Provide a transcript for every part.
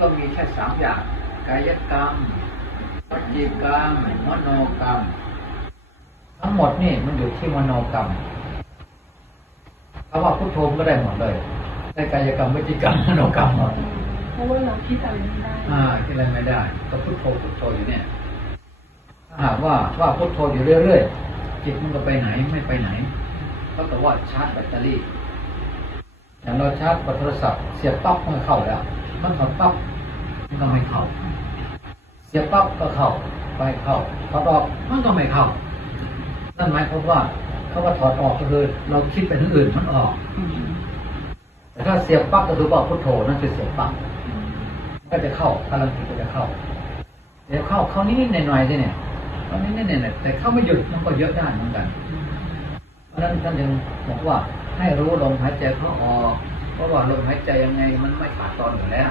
ก็มีแค่สามอย่าง กายกรรมวจีกรรมมโนกรรม ทั้งหมดนี่มันอยู่ที่มโนกรรมคำว่าพุทโธมันก็ได้หมดเลยได้กายกรรมวจีกรรมมโนกรรมหมดเพราะว่าเราคิดอะไรไม่ได้อ่าที่อะไรไม่ได้ก็พุทโธพุทโธอยู่เนี่ยถ้าหากว่าว่าพุทโธอยู่เรื่อยๆจิตมันก็ไปไหนไม่ไปไหนก็แต่ว่าชาร์จแบตเตอรี่อย่างเราชาร์จโทรศัพท์เสียบปั๊บมันก็เข้าแล้ว มันหมดปั๊บมัน ก็ไม่เข้า เสียบปั๊บก็เข้า ไปเข้าถอดออกมันก็ไม่เข้า นั่นหมายความว่าเขาว่าถอดออกก็คือเราคิดไปถึงอื่นมันออก แต่ถ้าเสียบปั๊บก็คือบอกพุทโธนั่นคือเสียบปั๊บก็จะเข้าพลังจิตก็จะเข้า เดี๋ยวเข้าเข้านิดๆหน่อยๆสิเนี่ยเข้านิดๆหน่อยๆแต่เข้าไม่หยุดมันก็เยอะได้เหมือนกัน เพราะนั้นท่านจึงบอกว่าให้รู้ลมหายใจเข้าออกเพราะว่าลมหายใจยังไงมันไม่ขาดตอนอยู่แล้ว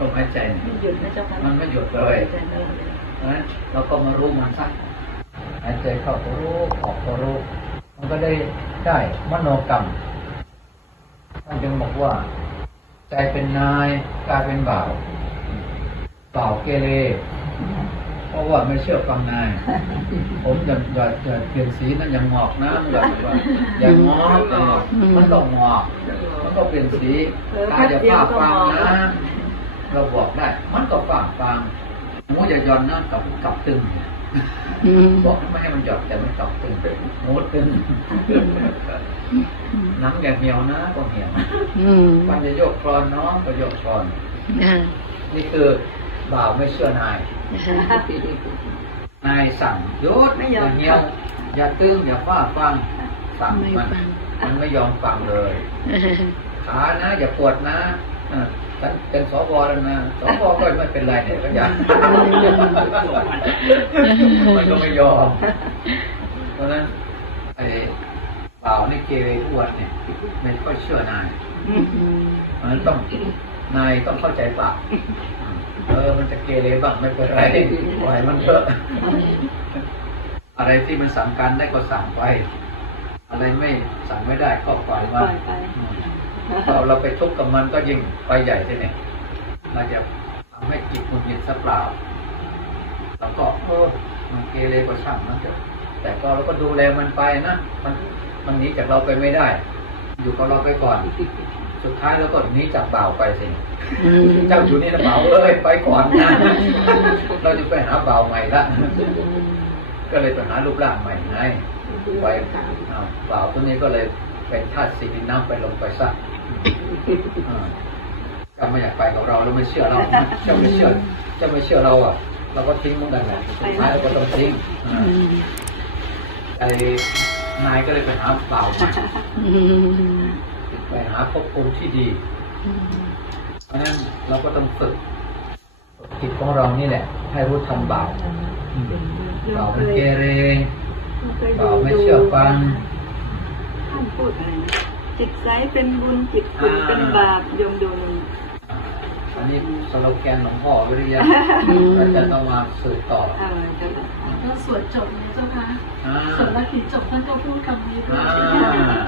ลมหายใจเนี่ยไม่หยุดนะเจ้าค่ะมันไม่หยุดเลยแต่เราเนี่ยเพราะฉะนั้นเราก็มารู้มันสักหายใจเข้าก็รู้ออกก็รู้มันก็ได้ได้มโนกรรมท่านจึงบอกว่า ใจเป็นนายกายเป็นบ่าวบ่าวเกเรเพราะว่าไม่เชื่อฟังนาย ผมอย่าอย่าอย่าเปลี่ยนสีนั้นอย่างงอกนะอย่าว่าอย่างงอกอย่างงอกมันต้องงอกมันก็เปลี่ยนสีตาอย่าฟ้าฟังนะ เราบอกได้ มันก็ฟ้าฟังหมูอย่าหย่อนนะกับกับตึงอืมบอกไม่ให้มันหย่อนแต่มันกับตึงหมูตึงหนังอย่าเหี่ยวนะก็เหี่ยวอืมมันจะโยกคลอนน้องก็โยกคลอนอ่านี่คือบ่าวไม่เชื่อนายนายสั่งหยุดอย่าเหี่ยวอย่าตึงอย่าฟ้าฟังสั่งไม่มันฟังมันไม่ยอมฟังเลยขานะ อย่าปวดนะอ่า เป็นสวแล้วนะสวก็ไม่เป็นไรเนี่ยก็อย่ามันก็ไม่ยอม เพราะฉะนั้นไอ้บ่าวนี่เกเรอ้วนเนี่ยไม่ค่อยเชื่อนายอืมเพราะฉะนั้นต้องนายต้องเข้าใจปากเออมันจะเกเรบ้างไม่เป็นไรปล่อยมันเถอะอะไรที่มันสั่งการได้ก็สั่งไป อะไรไม่สั่งไม่ได้ก็ปล่อยปล่มัอน พอเราไปทุกข์กับมันก็ยิ่งไปใหญ่ทีเนี่ยเราจะทำให้จิตมันหงิดซะเปล่าแล้วก็เออมันเกเรก็ช่างมันเถอะแต่ก็เราก็ดูแลมันไปนะมันมันหนีจากเราไปไม่ได้ อยู่กับเราไปก่อน สุดท้ายแล้วก็หนีจากบ่าไปสิเจ้าอยู่นี่นะเบ่าเอ้ยไปก่อนนะเราจะไปหาเบ่าใหม่ละก็เลยไปหารูปร่างใหม่ไงไปเบ่าตัวนี้ก็เลย เป็นธาตุสีดินน้ำไปลงไปซะอ่าก็ไม่อยากไปกับเราแล้วไม่เชื่อเรานะเจ้าไม่เชื่อเจ้าไม่เชื่อเราอะ เราก็ทิ้งเหมือนกันแหละสุดท้ายเราก็ต้องทิ้งอ่าอืมไอ้นายก็เลยไปหาบ่าวใหม่อืมไปหาภพภูมิที่ดีเพราะฉะนั้นเราก็ต้องฝึกจิตของเรานี่แหละ ให้รู้ทันบ่าวบ่าวเป็นเกเรบ่าวไม่เชื่อฟังท่าน พูดอะไรนะจิตใสเป็นบุญจิตคุณเป็นบาปโยมดูหนึ่งอันนี้สโลแกนหลวงพ่อวิริยะอืมเราจะต้องมาสื่อต่อเออจะก็สวดจบนะเจ้าค่ะอ่าสวดลัทธิจบท่านก็พูดคำนี้ด้วยอ่า